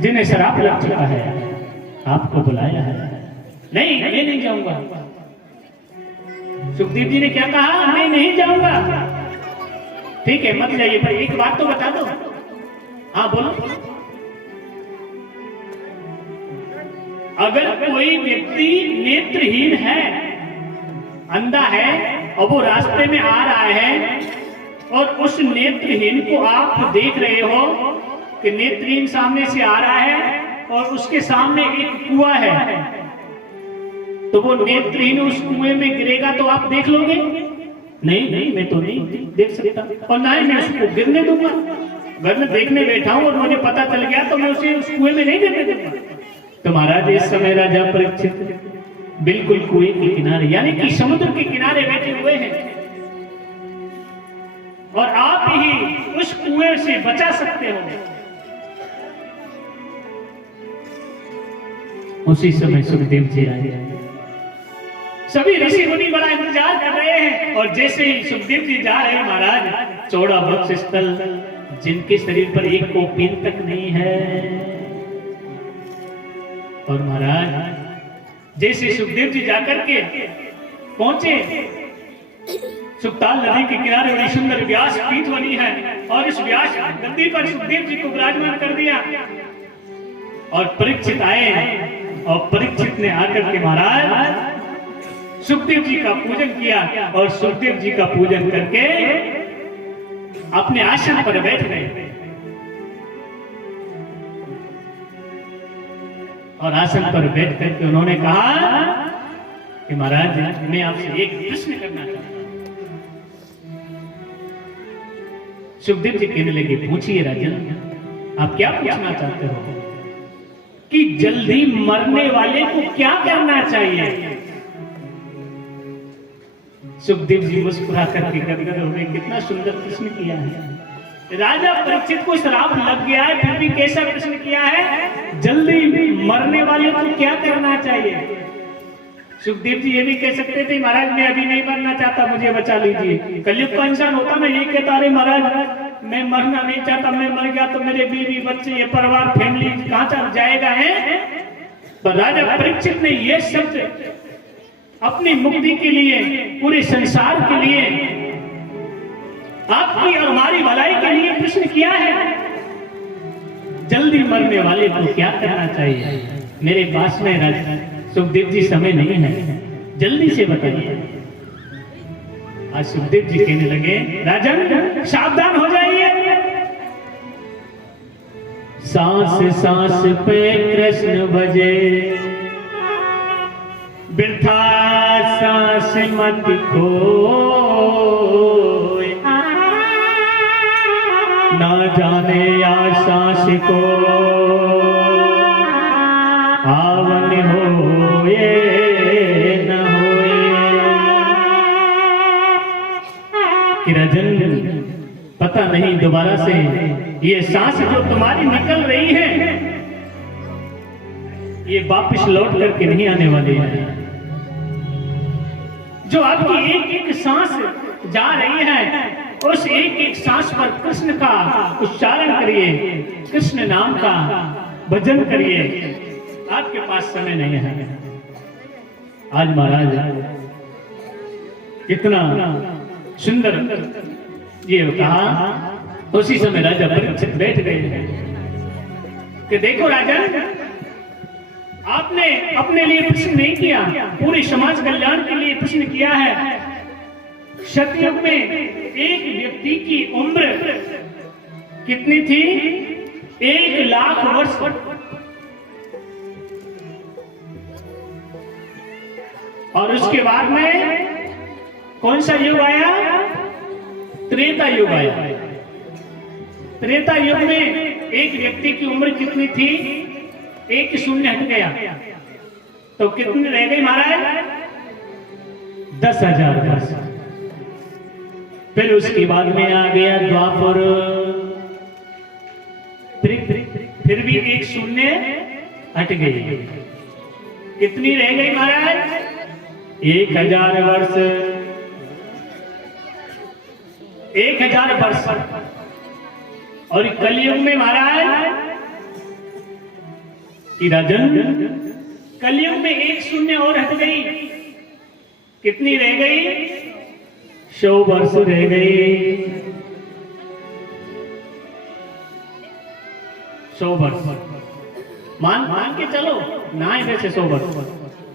जिन्हें शराब लग चुका है, आपको बुलाया है। नहीं, मैं नहीं जाऊंगा। सुखदेव जी ने क्या कहा? मैं नहीं जाऊंगा। ठीक है, मत जाइए, पर एक बात तो बता दो। हाँ बोलो। अगर कोई व्यक्ति नेत्रहीन है, अंधा है, और वो रास्ते में आ रहा है, और उस नेत्रहीन को आप देख रहे हो कि नेत्रहीन सामने से आ रहा है और उसके सामने एक कुआं है, तो वो नेत्रहीन उस कुएं में गिरेगा तो आप देख लोगे? नहीं नहीं, मैं तो नहीं देख सकता, और ना ही मैं उसको गिरने दूंगा। अगर मैं देखने बैठा हूं और मुझे पता चल गया तो मैं उसे उस कुएं में नहीं गिरने दूंगा। तो महाराज इस समय राजा परीक्षित बिल्कुल कुएं के किनारे, यानी कि समुद्र के किनारे बैठे हुए हैं, और आप ही उस कुएं से बचा सकते हो। उसी समय सुखदेव जी आए। सभी ऋषि मुनि बड़ा इंतजार कर रहे हैं, और जैसे ही सुखदेव जी जा रहे हैं महाराज, चौड़ा वक्ष स्थल, जिनके शरीर पर एक कोपीन तक नहीं है, और महाराज जैसे सुखदेव जी जाकर के पहुंचे, सुखताल नदी के किनारे बड़ी सुंदर व्यास पीठ बनी है, और इस व्यास गद्दी पर सुखदेव जी को विराजमान कर दिया, और परीक्षित आए, और परीक्षित ने आकर के महाराज सुखदेव जी का पूजन किया, और सुखदेव जी का पूजन करके अपने आसन पर बैठ गए, और आसन पर बैठ करके उन्होंने कहा कि महाराज मैं आपसे एक प्रश्न करना चाहता हूं। सुखदेव जी कहने लगे, पूछिए राजन, आप क्या पूछना चाहते हो? कि जल्दी मरने वाले को क्या करना चाहिए? सुखदेव जी मुस्कुरा करके गदगद हो गए, कितना सुंदर प्रश्न किया है। राजा परीक्षित को श्राप लग गया है, फिर भी कैसा प्रश्न किया है? जल्दी मरने वाले को क्या करना चाहिए? सुखदेव जी ये भी कह सकते थे, महाराज मैं अभी नहीं मरना चाहता, मुझे बचा लीजिए। कलयुग का इंसान होता ना, ये कहता, अरे महाराज मैं मरना नहीं चाहता, मैं मर गया तो मेरे बीवी बच्चे, ये परिवार, फैमिली कहां चल जाएगा है? पर राजा परीक्षित ने ये शब्द अपनी मुक्ति के लिए, पूरे संसार के लिए, आपकी और हमारी भलाई के लिए प्रश्न किया है। जल्दी मरने वाले को क्या करना चाहिए? मेरे पास में राजा सुखदेव जी समय नहीं है, जल्दी से बताइए। आज सुखदेव जी कहने लगे, राजन सावधान हो जाइए, सांस सांस पे कृष्ण बजे, बिरथा सांस मत खोए, ना जाने या सांस को आवन होए न होए। कि राजन पता नहीं दोबारा से ये सांस जो तुम्हारी निकल रही है, ये वापस लौट करके नहीं आने वाली है। जो आपकी एक एक सांस जा रही है, उस एक एक सांस पर कृष्ण का उच्चारण करिए, कृष्ण नाम का भजन करिए। आपके पास समय नहीं है। आज महाराज कितना सुंदर ये कहा। उसी समय राजा परीक्षित बैठ गए कि देखो राजन, आपने अपने लिए प्रश्न नहीं किया, पूरे समाज कल्याण के लिए प्रश्न किया है। सतयुग में एक व्यक्ति की उम्र कितनी थी? 1,00,000 वर्ष। और उसके बाद में कौन सा युग आया? त्रेता युग आया। त्रेता युग में एक व्यक्ति की उम्र कितनी थी? 1 शून्य हट गया, तो कितनी रह गई महाराज? 10,000 वर्ष। फिर उसके बाद में आ गया द्वापर, फिर भी 1 शून्य हट गई। कितनी रह गई महाराज? 1,000 वर्ष। 1,000 वर्ष। और कलयुग में महाराज कि राजन कलयुग में एक शून्य और हट गई। कितनी रह गई? 100 वर्ष रह गई। 100 वर्ष मान के चलो ना ही वैसे 100 वर्ष।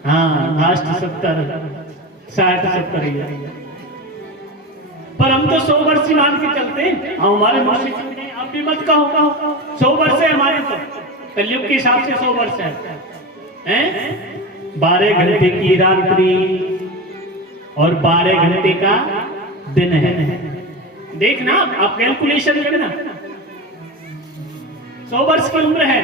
हाँ लास्ट 70 60 70 ही है। पर हम तो 100 वर्ष ही मान के चलते हैं। हमारे मुर्शिद आप भी मत कहो 100 वर्ष है हमारे। तो कलयुग के हिसाब से 100 वर्ष है। 12 घंटे की रात्रि और 12 घंटे का दिन है। देखना आप कैलकुलेशन करना। 100 वर्ष की उम्र है।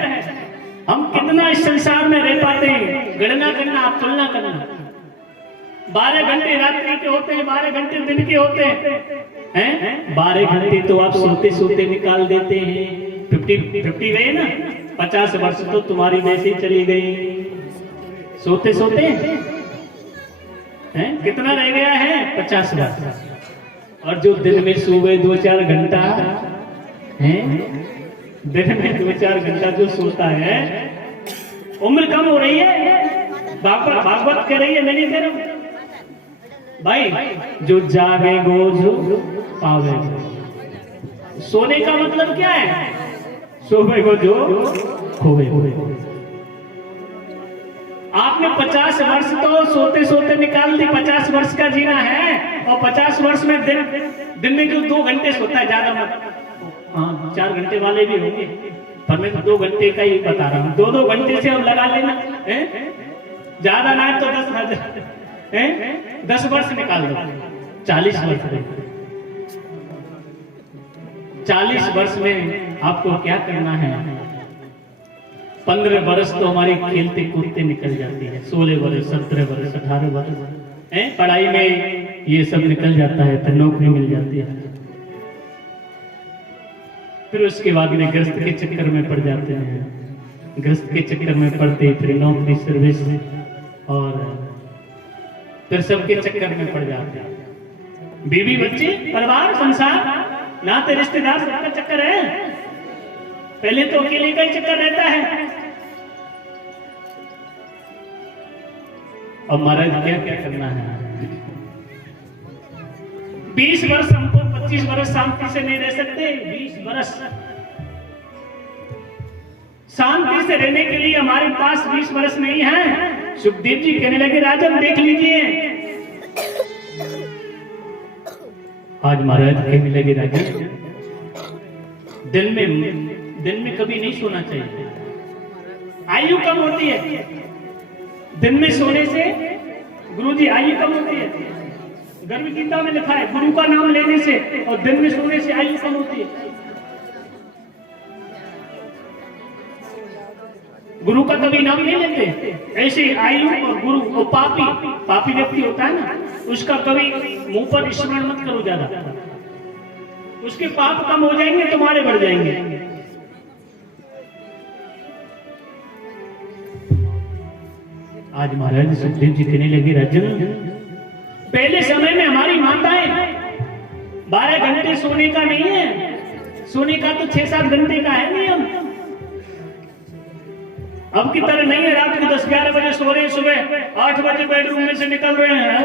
हम कितना इस संसार में रह पाते हैं, गणना करना, आप तुलना करना। 12 घंटे रात्रि के होते हैं, 12 घंटे दिन के होते हैं। 12 घंटे तो आप सोते सोते निकाल देते हैं। 50 गए ना, 50 वर्ष तो तुम्हारी वैसे ही चली गई सोते सोते हैं। कितना रह गया है? 50 वर्ष। और जो दिन में सुबह 2-4 घंटा है, दिन में 2-4 घंटा जो सोता है, उम्र कम हो रही है। भागवत कह रही है, मैं नहीं कह रहा हूं भाई। जो जागेगो जो पावेगो। सोने का मतलब क्या है? सोवेगो जो खोवेगो। आपने 50 वर्ष तो सोते सोते निकाल दी। 50 वर्ष का जीना है। और 50 वर्ष में दिन में जो 2 घंटे सोता है, ज्यादा मत। हाँ 4 घंटे वाले भी होंगे, पर मैं तो 2 घंटे का ही बता रहा हूँ। 2 घंटे से अब लगा लेना, ज्यादा ना तो 10 वर्ष निकाल दो। 40 वर्ष। 40 वर्ष में आपको क्या करना है? 15 वर्ष तो हमारे खेलते कूदते निकल जाती है। 16 वर्ष, 17 वर्ष, 18 वर्ष पढ़ाई में ये सब निकल जाता है, फिर नौकरी मिल जाती है। फिर उसके बाद में गृहस्थ के चक्कर में पड़ जाते हैं। गृहस्थ के चक्कर में पड़ते फिर नौकरी, सर्विस और फिर सबके चक्कर में पड़ जाते हैं। बीवी, बच्चे, परिवार, संसार, नाते रिश्तेदार, सबका चक्कर है। पहले तो अकेले का ही चक्कर रहता है। अब महाराज क्या क्या करना है? 20 वर्ष हमको 25 वर्ष शांति से नहीं रह सकते। 20 वर्ष शांति से रहने के लिए हमारे पास 20 वर्ष नहीं है। सुखदेव जी कहने लगे, राजन देख लीजिए। आज महाराज कहने लगे, राजन दिन में कभी नहीं सोना चाहिए। आयु कम होती है दिन में सोने से। गुरुजी आयु कम होती है। गर्भ गीता में लिखा है, गुरु का नाम लेने से और दिन में सोने से आयु कम होती है। गुरु का कभी नाम नहीं लेते। ऐसे आयु और गुरु और पापी व्यक्ति होता है ना, उसका कभी मुंह पर स्मरण मत करो ज्यादा। उसके पाप कम हो जाएंगे, तुम्हारे बढ़ जाएंगे। आज महाराज सुखदेव जी कहने लगे, राजन पहले समय में हमारी माताएं 12 घंटे सोने का नहीं है। सोने का तो 6-7 घंटे का है नियम। अब की तरह नहीं है रात को 10-11 बजे सो रहे, सुबह 8 बजे बेडरूम में से निकल रहे हैं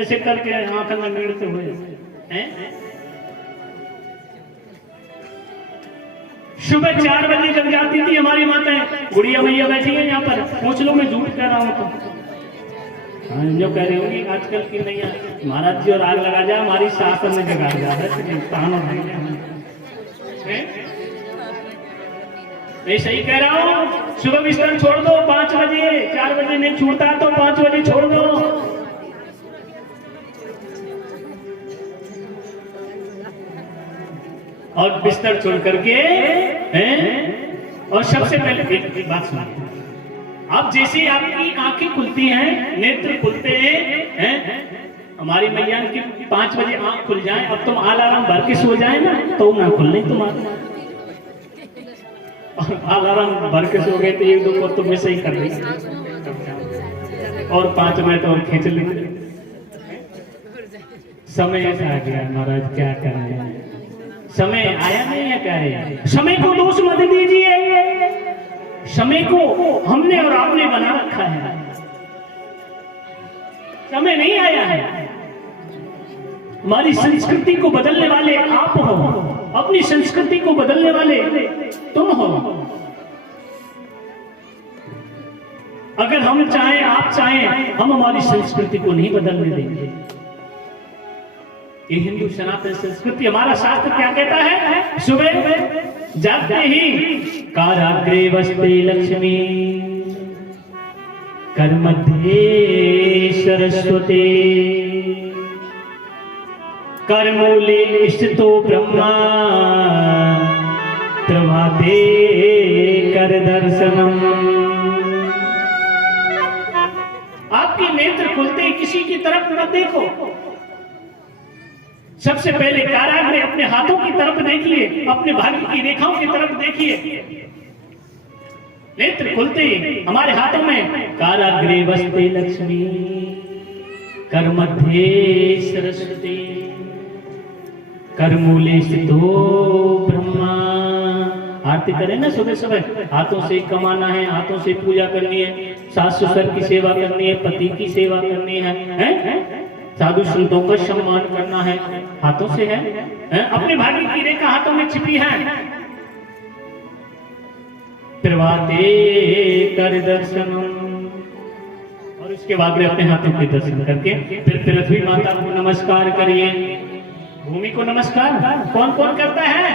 ऐसे करके आंख में नीड़ते हुए हैं। सुबह 4 बजे जब जाती थी हमारी माताएं। गुड़िया भैया बैठी है यहाँ पर, पूछ लो मैं झूठ कह रहा हूँ तो। हाँ जो कह रही होंगी आजकल की नहीं है। महाराज जी और आग लगा जाए, हमारी शासन में जगा जा मैं सही कह रहा हूँ। सुबह बिस्तर छोड़ दो 5 बजे, 4 बजे नहीं छूटता तो 5 बजे छोड़ दो। और बिस्तर छोड़ करके और सबसे पहले एक बात सुनिए। अब जैसे आपकी आंखें खुलती हैं, नेत्र खुलते हैं, हमारी मैया की 5 बजे आंख खुल जाए और तुम अलार्म भर के सो जाए ना, तो ना खुलने तुम्हारा। अलार्म भर के सो गए तो 1-2 को तुम्हें सही कर देंगे और 5 मिनट और खींच लेंगे। समय ऐसा आ गया महाराज, क्या करें। समय आया नहीं है, क्या है। समय को दोष मत दीजिए, समय को हमने और आपने बना रखा है, समय नहीं आया है। हमारी संस्कृति को बदलने वाले आप हो, अपनी संस्कृति को बदलने वाले तुम हो। अगर हम चाहें, आप चाहें, हम हमारी संस्कृति को नहीं बदलने देंगे। ये हिंदू सनातन संस्कृति, हमारा शास्त्र क्या कहता है? सुबह जागते ही काराग्रे वसते लक्ष्मी, कर मध्ये सरस्वती, कर मूले स्थितो ब्रह्मा, प्रभाते कर दर्शनम। आपके नेत्र खुलते ही किसी की तरफ मत देखो, सबसे पहले काराग्रे अपने हाथों की तरफ देखिए, अपने भाग्य की रेखाओं की तरफ देखिए। नेत्र खुलते ही हमारे हाथों में काराग्रे वसते लक्ष्मी, कर मध्ये सरस्वती, कर मूले स्थितो ब्रह्मा। आरती करें ना सुबह सुबह, हाथों से कमाना है, हाथों से पूजा करनी है, सास ससुर की सेवा करनी है, पति की सेवा करनी है? साधु संतों का सम्मान करना है, हाथों से है? अपने भाग्य की रेखा हाथों में छिपी है। प्रभाते कर दर्शनम, और उसके बाद में अपने हाथों के दर्शन करके फिर पृथ्वी माता को नमस्कार करिए, भूमि को नमस्कार कौन कौन करता है?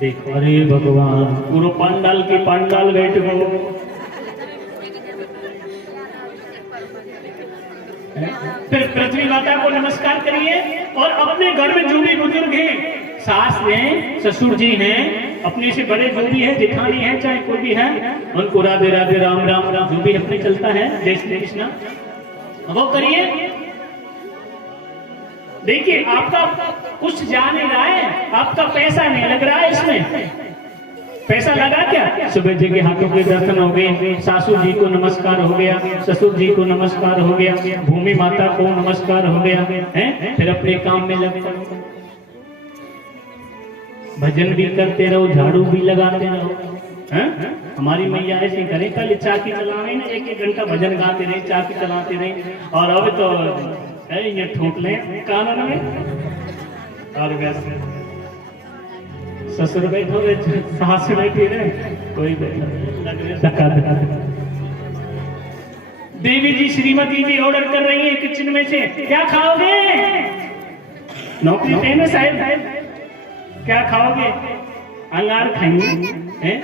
देखो, अरे भगवान, पूरा पांडाल के पांडाल बैठ गो। फिर पृथ्वी माता को नमस्कार करिए, और अपने घर में जो भी बुजुर्ग हैं, सास हैं, ससुर जी हैं, अपने से बड़े जो भी है, जेठानी है, चाहे कोई भी है, उनको राधे राधे, राम राम राम, जो भी अपने चलता है, जय श्री कृष्ण, वो करिए। देखिए, आपका कुछ जा नहीं रहा है, आपका पैसा नहीं लग रहा है इसमें। पैसा लगा क्या? सुबह जी के हाथों के दर्शन हो गए, सासू जी को नमस्कार हो गया, ससुर जी को नमस्कार हो गया, भूमि माता को नमस्कार हो गया, हैं? फिर अपने काम में लग जाओ, भजन भी करते रहो, झाड़ू भी लगाते रहो, हैं? हमारी मैया ऐसे करें, कल चाकी चला रहे ना, एक एक घंटा भजन गाते रहे, चाकी चलाते रहे, और अब तो ये ठोक ले कानून में, और वैसे ससुर बैठो रहे, सास बैठी रहे, कोई धक्का धक्का। देवी जी, श्रीमती जी ऑर्डर कर रही है किचन में से, क्या खाओगे? नौकरी पे ना साहब, क्या खाओगे? अंगार खाएंगे, हैं?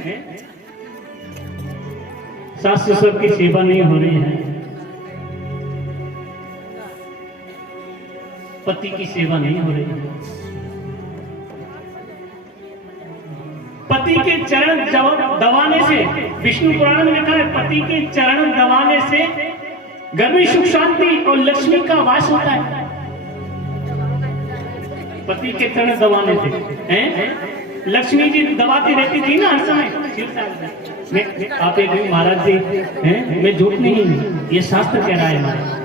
सास ससुर की सेवा नहीं हो रही है, पति की सेवा नहीं हो रही है। पति के चरण दबाने से, विष्णु पुराण में लिखा है, पति के चरण दबाने से घर में सुख शांति और लक्ष्मी का वास होता है। पति के चरण दबाने से, हैं? लक्ष्मी जी दबाती रहती थी ना हर समय। आप एक महाराज जी हैं, मैं झूठ नहीं, ये शास्त्र कह रहा है हमारा।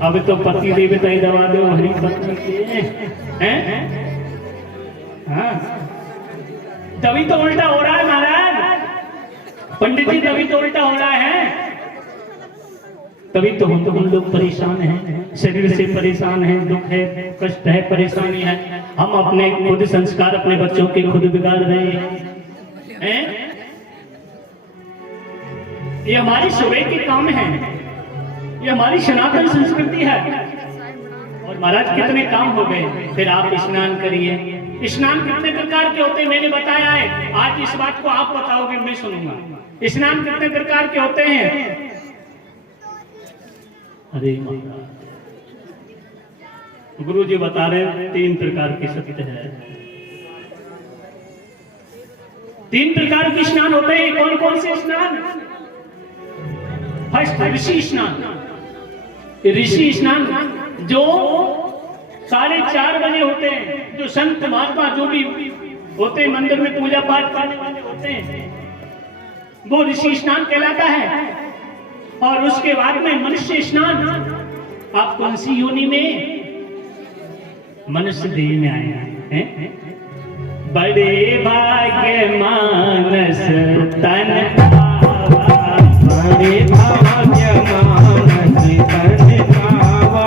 अब तो पति देवता ही दबा दो, हरी पत्नी हैं? हाँ, तभी तो उल्टा हो रहा है महाराज, पंडित जी, तभी तो उल्टा हो रहा है। तभी तो हम लोग परेशान हैं, शरीर से परेशान हैं, दुख है, कष्ट है, परेशानी है। हम अपने खुद संस्कार अपने बच्चों के खुद बिगाड़ रहे हैं। ये हमारी सुबह के काम है, ये हमारी सनातन संस्कृति है। और महाराज कितने काम हो गए। फिर आप स्नान करिए। स्नान कितने प्रकार के होते हैं मैंने बताया है, आज इस बात को आप बताओगे, मैं सुनूंगा। स्नान कितने प्रकार के होते हैं? अरे गुरु जी बता रहे 3 प्रकार के सत्य है। 3 प्रकार के स्नान होते हैं। कौन कौन से स्नान? फर्स्ट, ऋषि स्नान। ऋषि स्नान जो 4:30 बजे होते हैं, जो संत महात्मा जो भी होते हैं, मंदिर में पूजा पाठ करने वाले होते हैं, वो ऋषि स्नान कहलाता है। और उसके बाद में मनुष्य स्नान। आप कौन सी योनि में? मनुष्य देह में आए हैं। बड़े भाग्य मानस तन पावा, बड़े भाग्य मानस तन पावा,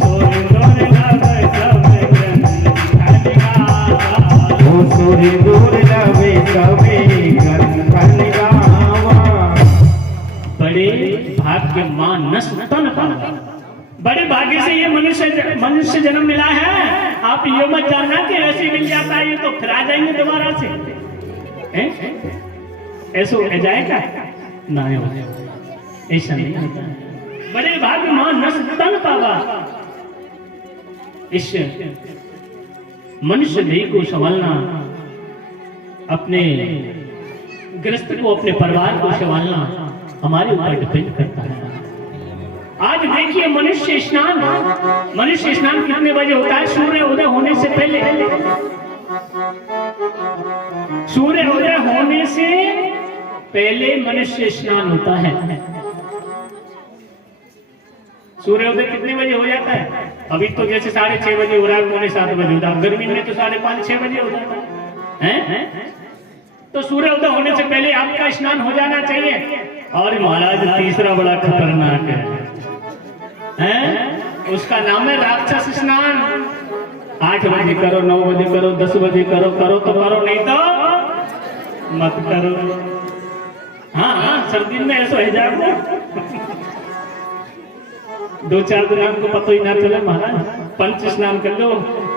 सुर दुर्लभ सब ग्रंथ गावा, सुर दुर्लभ कवि ग्रंथन गावा। बड़े भाग्य मानस तन पावा, बड़े भाग्य से ये मनुष्य जन्म मिला है। आप ये मत जानना कि ऐसे मिल जाता है ये तो फिर आ जाएंगे दोबारा से, ऐसा हो जाएगा ना, ऐसा नहीं होता है। बड़े भाग्य मानस तन पावा, इस मनुष्य देह को संभालना, अपने गृहस्थ को, अपने परिवार को संभालना हमारे ऊपर डिपेंड करता है। आज देखिए मनुष्य स्नान कितने बजे होता है? सूर्य उदय होने से पहले। सूर्य उदय होने से पहले मनुष्य स्नान होता है। सूर्य उदय कितने बजे हो जाता है? अभी तो जैसे 6:30 बजे हो रहा है, 7:45 बजे होता है। गर्मी में तो 5:30-6 बजे हो जाता है। तो सूर्य उदय होने से पहले आपका स्नान हो जाना चाहिए। और महाराज तीसरा बड़ा खतरनाक है, उसका नाम है राक्षस स्नान। 8 बजे करो, 9 बजे करो, 10 बजे करो तो करो, नहीं तो मत करो। हाँ, सर्दी में ऐसा हो जाएगा। 2-4 दिन आपको पता ही ना चले महाराज, पंच स्नान कर लो।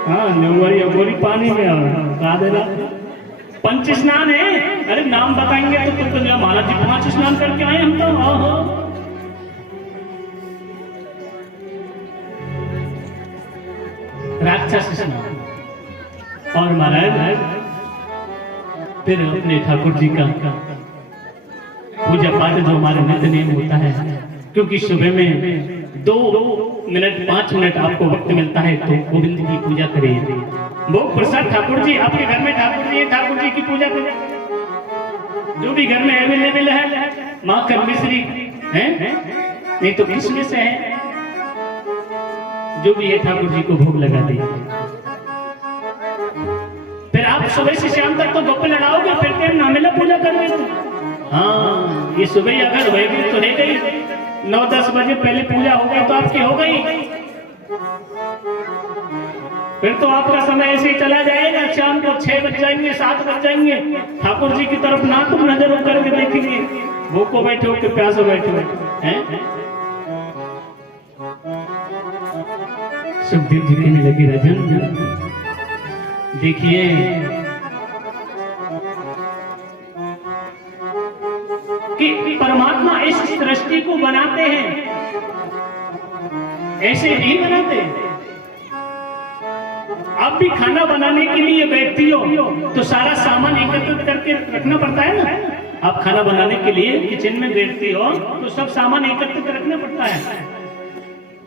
हाँ, गोरी पानी में गा देना, पंच स्नान है। अरे नाम बताएंगे तो तुम तो महाराज जी 5 स्नान करके आए हम तो। राक्षस स्नान। और महाराज फिर अपने ठाकुर जी का पूजा पाठ जो हमारे नित्य नेम होता है, क्योंकि सुबह में 2 मिनट 5 मिनट आपको वक्त मिलता है, तो गोविंद की पूजा करिए। वो प्रसाद ठाकुर जी, आपके घर में ठाकुर जी की पूजा करें। जो भी घर में अवेलेबल है, माखन मिश्री है, नहीं तो किशमिश है, जो भी है ठाकुर जी को भोग लगा दिए। फिर आप सुबह से शाम तक तो गप्पे लड़ाओगे, फिर टाइम ना मिला पूजा करने को। हाँ, ये सुबह अगर होगी तो है गई, 9-10 बजे पहले पूजा हो गई तो आपकी हो गई। फिर तो आपका समय ऐसे ही चला जाएगा। शाम को 6 बज जाएंगे, 7 बज जाएंगे, ठाकुर जी की तरफ ना तुम नजर करके देखेंगे, भूखो बैठे हो कि प्यासो बैठे हो। सुखदेव जी कहने लगे, राजन देखिए, कि परमात्मा इस सृष्टि को बनाते हैं, ऐसे नहीं बनाते। आप भी खाना बनाने के लिए बैठती हो तो सारा सामान एकत्रित करके रखना पड़ता है ना। आप खाना बनाने के लिए किचन में बैठती हो तो सब सामान एकत्रित रखना पड़ता है।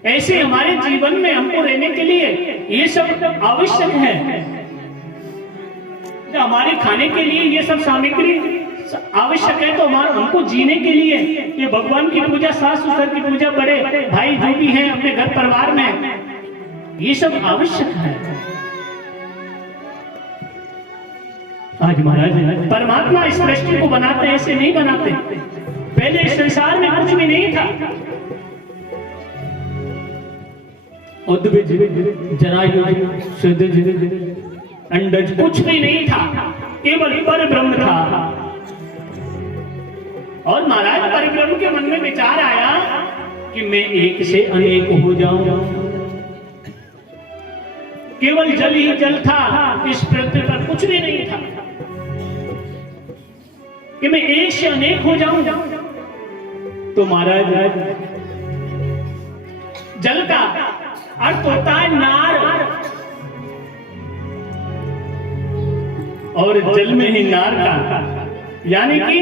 ऐसे हमारे जीवन में हमको रहने के लिए ये सब आवश्यक है। जो हमारे खाने के लिए ये सब सामग्री आवश्यक है, तो हमको जीने के लिए ये भगवान की पूजा, सास ससुर की पूजा, बड़े भाई जो भी हैं अपने घर परिवार में, ये सब आवश्यक है। आज महाराज परमात्मा इस सृष्टि को बनाते, ऐसे नहीं बनाते। पहले इस संसार में कुछ भी नहीं था। जरायु, अंडज कुछ भी नहीं था, केवल पर ब्रह्म था। और महाराज परिब्रह्म के मन में विचार आया कि मैं एक से अनेक हो जाऊं। केवल जल ही जल था, इस पृथ्वी पर कुछ भी नहीं था, कि मैं एक से अनेक हो जाऊं। तो महाराज जल का अर्थ होता है नार, और जल में ही नार का, यानी कि